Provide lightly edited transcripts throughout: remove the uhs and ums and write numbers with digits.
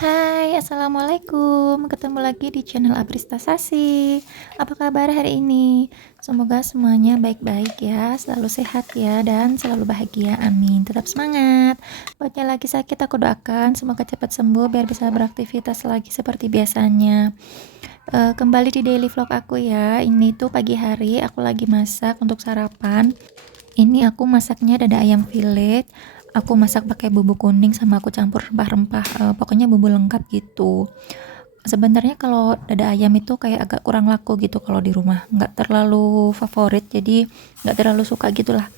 Hai, assalamualaikum. Ketemu lagi di channel Aprista Sasi. Apa kabar hari ini? Semoga semuanya baik-baik ya, selalu sehat ya, dan selalu bahagia. Amin. Tetap semangat. Buat yang lagi sakit, aku doakan semoga cepat sembuh biar bisa beraktivitas lagi seperti biasanya. Kembali di daily vlog aku ya. Ini tuh pagi hari aku lagi masak untuk sarapan. Ini aku masaknya dada ayam fillet. Aku masak pakai bumbu kuning sama aku campur rempah-rempah, pokoknya bumbu lengkap gitu. Sebenarnya kalau dada ayam itu kayak agak kurang laku gitu kalau di rumah, nggak terlalu favorit, jadi nggak terlalu suka gitulah.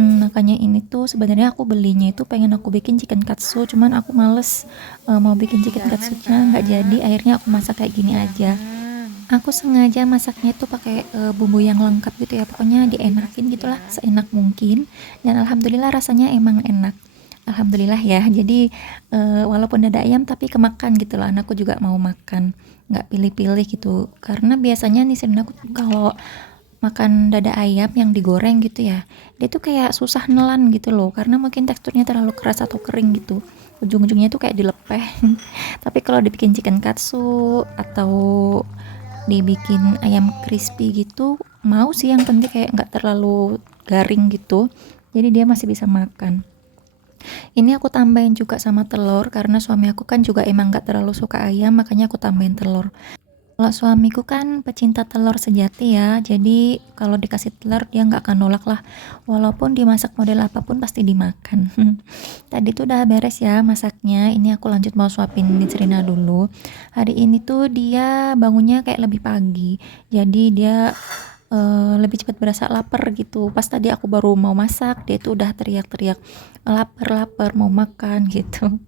Makanya ini tuh sebenarnya aku belinya itu pengen aku bikin chicken katsu, cuman aku males mau bikin chicken Jangan, katsunya nggak jadi, Kak. akhirnya aku masak kayak gini aja. Jangan. Aku sengaja masaknya itu pakai bumbu yang lengkap gitu ya, pokoknya dienakin Asik gitulah ya. seenak mungkin, dan alhamdulillah rasanya emang enak. Alhamdulillah ya. Jadi walaupun dada ayam tapi kemakan gitu loh. Anakku juga mau makan, nggak pilih-pilih gitu. Karena biasanya nih Sirina aku kalau makan dada ayam yang digoreng gitu ya, dia tuh kayak susah nelan gitu loh. Karena mungkin teksturnya terlalu keras atau kering gitu. Ujung-ujungnya tuh kayak dilepeh. Tapi kalau dibikin chicken katsu atau dibikin ayam crispy gitu mau sih, yang penting kayak nggak terlalu garing gitu, jadi dia masih bisa makan. Ini aku tambahin juga sama telur karena suami aku kan juga emang nggak terlalu suka ayam, makanya aku tambahin telur. Kalau suamiku kan pecinta telur sejati ya, jadi kalau dikasih telur dia nggak akan nolak lah, walaupun dimasak model apapun pasti dimakan. Tadi tuh udah beres ya masaknya, ini aku lanjut mau suapin Serina dulu. Hari ini tuh dia bangunnya kayak lebih pagi, jadi dia lebih cepat berasa lapar gitu. Pas tadi aku baru mau masak, dia tuh udah teriak-teriak, lapar lapar mau makan gitu.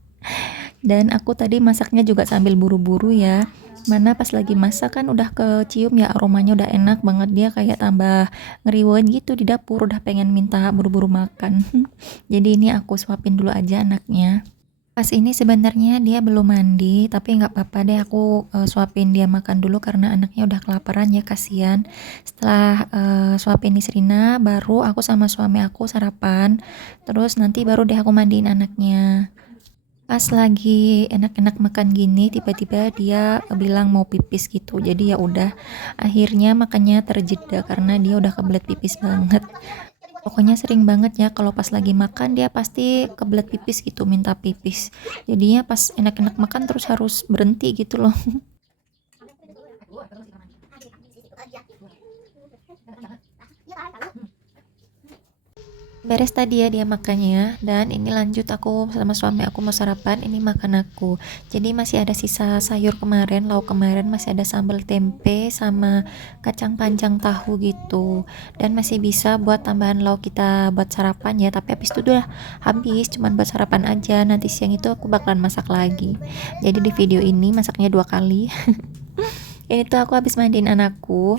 Dan aku tadi masaknya juga sambil buru-buru ya, mana pas lagi masak kan udah kecium ya aromanya udah enak banget, dia kayak tambah ngeriwain gitu di dapur, udah pengen minta buru-buru makan. Jadi ini aku suapin dulu aja anaknya. Pas ini sebenarnya dia belum mandi, tapi nggak apa-apa deh aku suapin dia makan dulu karena anaknya udah kelaparan ya, kasihan. Setelah suapin Nisrina, baru aku sama suami aku sarapan, terus nanti baru deh aku mandiin anaknya. Pas lagi enak-enak makan gini, tiba-tiba dia bilang mau pipis gitu. Jadi ya udah, akhirnya makannya terjeda karena dia udah kebelet pipis banget. Pokoknya sering banget ya kalau pas lagi makan dia pasti kebelet pipis gitu, minta pipis. Jadinya pas enak-enak makan terus harus berhenti gitu loh. Beres tadi ya dia makannya, dan ini lanjut aku sama suami aku mau sarapan, ini makan aku. Jadi masih ada sisa sayur kemarin, lauk kemarin masih ada sambal tempe sama kacang panjang tahu gitu. Dan masih bisa buat tambahan lauk kita buat sarapan ya, tapi habis itu udah habis, cuman buat sarapan aja. Nanti siang itu aku bakalan masak lagi. Jadi di video ini masaknya 2 kali. Ini tuh aku habis mandiin anakku.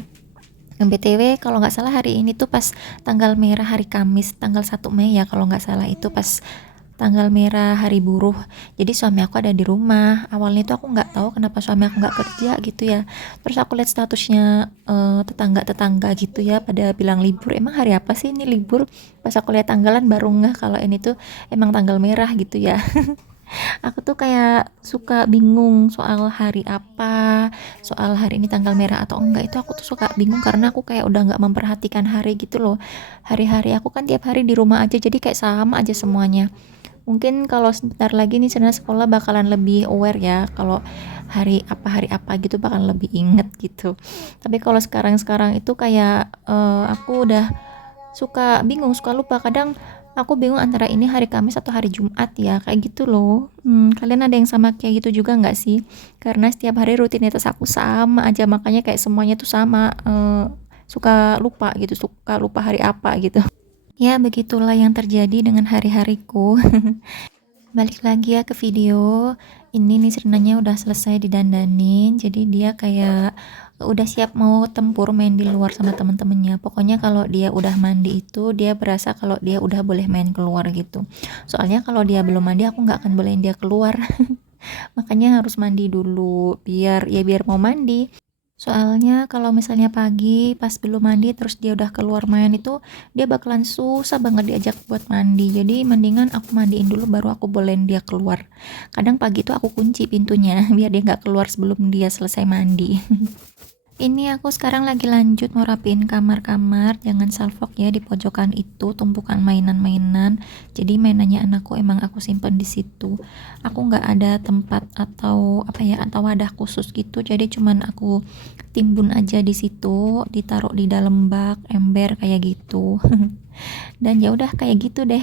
BTW kalau nggak salah hari ini tuh pas tanggal merah hari Kamis, tanggal 1 Mei ya kalau nggak salah, itu pas tanggal merah hari buruh. Jadi suami aku ada di rumah. Awalnya tuh aku nggak tahu kenapa suami aku nggak kerja gitu ya. Terus aku lihat statusnya tetangga-tetangga gitu ya pada bilang libur. Emang hari apa sih ini libur? Pas aku lihat tanggalan baru ngeh kalau ini tuh emang tanggal merah gitu ya. Aku tuh kayak suka bingung soal hari apa, soal hari ini tanggal merah atau enggak, itu aku tuh suka bingung karena aku kayak udah nggak memperhatikan hari gitu loh. Hari-hari aku kan tiap hari di rumah aja, jadi kayak sama aja semuanya. Mungkin kalau sebentar lagi nih sebenarnya sekolah bakalan lebih aware ya, kalau hari apa gitu bakalan lebih inget gitu. Tapi kalau sekarang-sekarang itu kayak aku udah suka bingung, suka lupa. Kadang aku bingung antara ini hari Kamis atau hari Jumat ya, kayak gitu loh. Kalian ada yang sama kayak gitu juga nggak sih? Karena setiap hari rutinitas aku sama aja, makanya kayak semuanya tuh sama. Suka lupa gitu, suka lupa hari apa gitu. Ya, begitulah yang terjadi dengan hari-hariku. Balik lagi ya ke video. Ini nih Serenanya udah selesai didandanin, jadi dia kayak udah siap mau tempur main di luar sama temen-temennya. Pokoknya kalau dia udah mandi itu dia berasa kalau dia udah boleh main keluar gitu. Soalnya kalau dia belum mandi aku nggak akan bolehin dia keluar. Makanya harus mandi dulu biar mau mandi. Soalnya kalau misalnya pagi pas belum mandi terus dia udah keluar main itu dia bakalan susah banget diajak buat mandi. Jadi mendingan aku mandiin dulu baru aku bolehin dia keluar. Kadang pagi itu aku kunci pintunya biar dia nggak keluar sebelum dia selesai mandi. Ini aku sekarang lagi lanjut mau rapiin kamar-kamar, jangan salfok ya di pojokan itu tumpukan mainan-mainan. Jadi mainannya anakku emang aku simpen di situ. Aku nggak ada tempat atau apa ya atau wadah khusus gitu. Jadi cuman aku timbun aja di situ, ditaruh di dalam bak, ember kayak gitu. Dan ya udah kayak gitu deh.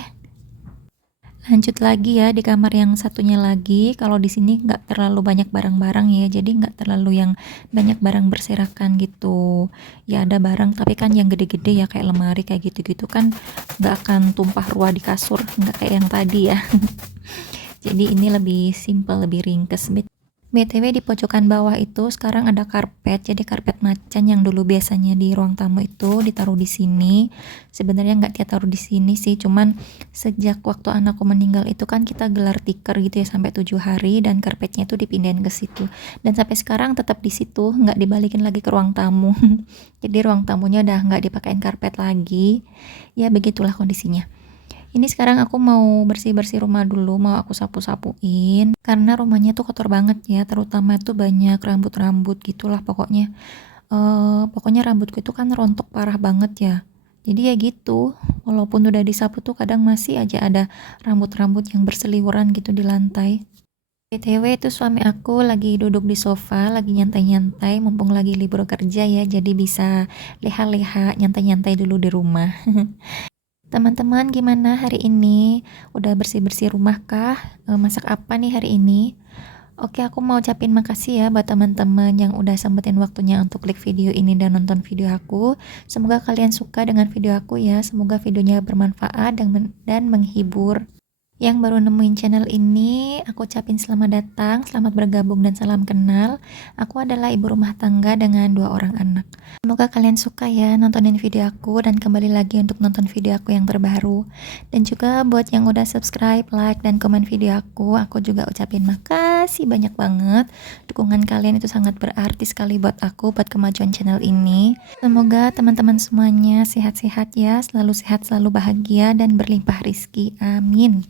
Lanjut lagi ya di kamar yang satunya lagi. Kalau di sini nggak terlalu banyak barang-barang ya, jadi nggak terlalu yang banyak barang berserakan gitu. Ya ada barang, tapi kan yang gede-gede ya kayak lemari kayak gitu-gitu kan nggak akan tumpah ruah di kasur, nggak kayak yang tadi ya. Jadi ini lebih simple, lebih ringkes. BTW di pojokan bawah itu sekarang ada karpet, jadi karpet macan yang dulu biasanya di ruang tamu itu ditaruh di sini. Sebenarnya nggak dia taruh di sini sih, cuman sejak waktu anakku meninggal itu kan kita gelar tikar gitu ya sampai 7 hari dan karpetnya itu dipindahin ke situ. Dan sampai sekarang tetap di situ, nggak dibalikin lagi ke ruang tamu. Jadi ruang tamunya udah nggak dipakein karpet lagi. Ya begitulah kondisinya. Ini sekarang aku mau bersih-bersih rumah dulu, mau aku sapu-sapuin karena rumahnya tuh kotor banget ya, terutama tuh banyak rambut-rambut gitulah pokoknya. Pokoknya rambutku itu kan rontok parah banget ya. Jadi ya gitu, walaupun udah disapu tuh kadang masih aja ada rambut-rambut yang berseliweran gitu di lantai. BTW itu suami aku lagi duduk di sofa, lagi nyantai-nyantai, mumpung lagi libur kerja ya, jadi bisa leha-leha, nyantai-nyantai dulu di rumah. Teman-teman gimana hari ini? Udah bersih-bersih rumah kah? Masak apa nih hari ini? Oke, aku mau ucapin makasih ya buat teman-teman yang udah sempetin waktunya untuk klik video ini dan nonton video aku. Semoga kalian suka dengan video aku ya. Semoga videonya bermanfaat dan menghibur. Yang baru nemuin channel ini, aku ucapin selamat datang, selamat bergabung dan salam kenal. Aku adalah ibu rumah tangga dengan 2 orang anak. Semoga kalian suka ya nontonin video aku dan kembali lagi untuk nonton video aku yang terbaru. Dan juga buat yang udah subscribe, like, dan komen video aku juga ucapin makasih banyak banget. Dukungan kalian itu sangat berarti sekali buat aku, buat kemajuan channel ini. Semoga teman-teman semuanya sehat-sehat ya, selalu sehat, selalu bahagia, dan berlimpah rizki. Amin.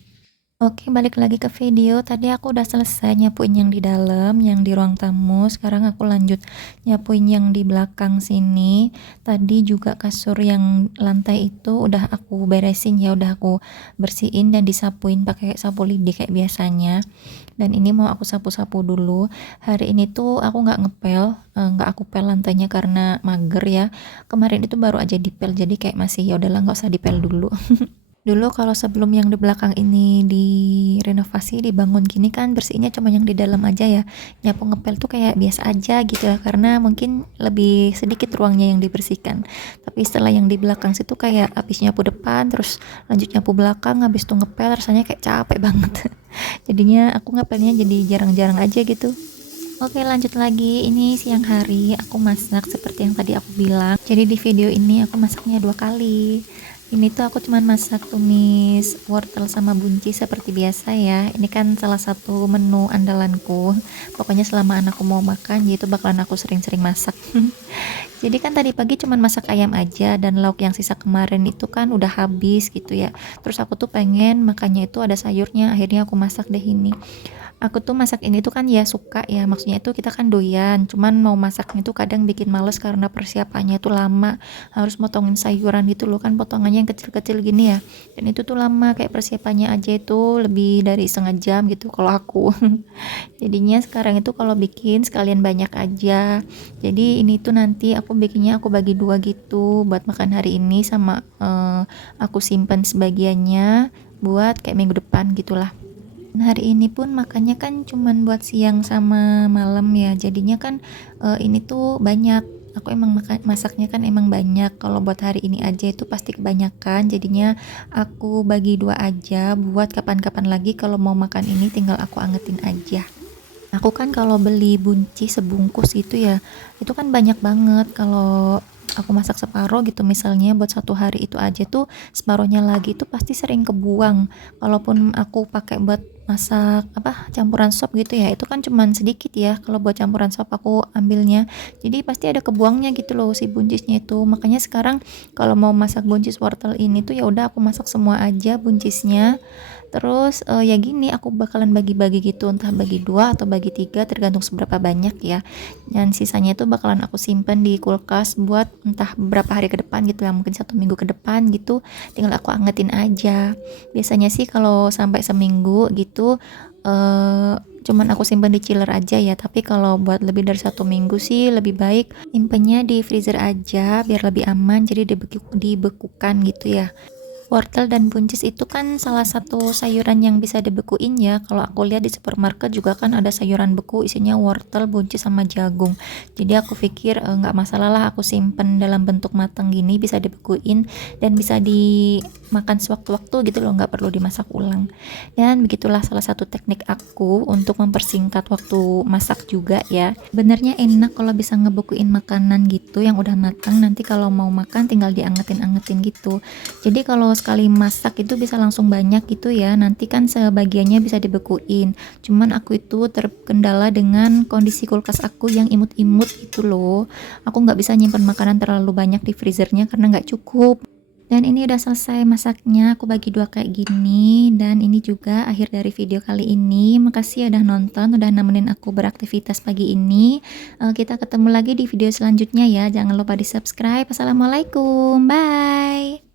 Oke, balik lagi ke video. Tadi aku udah selesai nyapuin yang di dalam, yang di ruang tamu. Sekarang aku lanjut nyapuin yang di belakang sini. Tadi juga kasur yang lantai itu udah aku beresin ya, udah aku bersihin dan disapuin pakai sapu lidi kayak biasanya. Dan ini mau aku sapu-sapu dulu. Hari ini tuh aku nggak ngepel, nggak aku pel lantainya karena mager ya. Kemarin itu baru aja dipel, jadi kayak masih ya udahlah nggak usah dipel dulu. Dulu kalau sebelum yang di belakang ini direnovasi, dibangun gini kan bersihnya cuma yang di dalam aja ya. Nyapu ngepel tuh kayak biasa aja gitu ya, karena mungkin lebih sedikit ruangnya yang dibersihkan. Tapi setelah yang di belakang situ kayak habis nyapu depan, terus lanjut nyapu belakang, habis tuh ngepel rasanya kayak capek banget. Jadinya aku ngepelnya jadi jarang-jarang aja gitu. Oke, lanjut lagi. Ini siang hari aku masak seperti yang tadi aku bilang. Jadi di video ini aku masaknya 2 kali. Ini tuh aku cuman masak tumis wortel sama buncis seperti biasa ya. Ini kan salah satu menu andalanku. Pokoknya selama anakku mau makan, jadi itu bakalan aku sering-sering masak. Jadi kan tadi pagi cuman masak ayam aja dan lauk yang sisa kemarin itu kan udah habis gitu ya. Terus aku tuh pengen makannya itu ada sayurnya. Akhirnya aku masak deh ini. Aku tuh masak ini tuh kan ya suka ya, maksudnya itu kita kan doyan, cuman mau masaknya tuh kadang bikin males karena persiapannya tuh lama, harus motongin sayuran gitu loh kan potongannya yang kecil-kecil gini ya, dan itu tuh lama kayak persiapannya aja itu lebih dari setengah jam gitu kalau aku. Jadinya sekarang itu kalau bikin sekalian banyak aja, jadi ini tuh nanti aku bikinnya aku bagi 2 gitu buat makan hari ini sama aku simpan sebagiannya buat kayak minggu depan gitulah. Hari ini pun makannya kan cuman buat siang sama malam ya, jadinya kan ini tuh banyak. Aku emang masaknya kan emang banyak. Kalau buat hari ini aja itu pasti kebanyakan, jadinya aku bagi 2 aja buat kapan-kapan lagi kalau mau makan ini tinggal aku angetin aja. Aku kan kalau beli buncis sebungkus itu ya, itu kan banyak banget. Kalau aku masak separuh gitu misalnya buat 1 hari itu aja tuh separuhnya lagi itu pasti sering kebuang. Kalaupun aku pakai buat masak apa campuran sop gitu ya, itu kan cuman sedikit ya kalau buat campuran sop aku ambilnya, jadi pasti ada kebuangnya gitu loh si buncisnya itu. Makanya sekarang kalau mau masak buncis wortel ini tuh ya udah aku masak semua aja buncisnya. Terus ya gini aku bakalan bagi-bagi gitu, entah bagi dua atau bagi tiga tergantung seberapa banyak ya. Dan sisanya itu bakalan aku simpen di kulkas buat entah beberapa hari ke depan gitu ya, mungkin 1 minggu ke depan gitu. Tinggal aku angetin aja. Biasanya sih kalau sampai seminggu gitu eh cuman aku simpen di chiller aja ya, tapi kalau buat lebih dari 1 minggu sih lebih baik simpennya di freezer aja biar lebih aman, jadi dibekukan gitu ya. Wortel dan buncis itu kan salah satu sayuran yang bisa dibekuin ya. Kalau aku lihat di supermarket juga kan ada sayuran beku isinya wortel, buncis sama jagung. Jadi aku pikir nggak masalah lah aku simpen dalam bentuk matang gini bisa dibekuin dan bisa dimakan sewaktu-waktu gitu loh, nggak perlu dimasak ulang. Dan begitulah salah satu teknik aku untuk mempersingkat waktu masak juga ya. Benernya enak kalau bisa ngebekuin makanan gitu yang udah matang, nanti kalau mau makan tinggal diangetin-angetin gitu. Jadi kalau sekali masak itu bisa langsung banyak gitu ya, nanti kan sebagiannya bisa dibekuin. Cuman aku itu terkendala dengan kondisi kulkas aku yang imut-imut gitu loh. Aku nggak bisa nyimpan makanan terlalu banyak di freezernya karena nggak cukup. Dan ini udah selesai masaknya, aku bagi dua kayak gini. Dan ini juga akhir dari video kali ini. Makasih ya udah nonton, udah nemenin aku beraktivitas pagi ini. Kita ketemu lagi di video selanjutnya ya, jangan lupa di subscribe. Assalamualaikum, bye.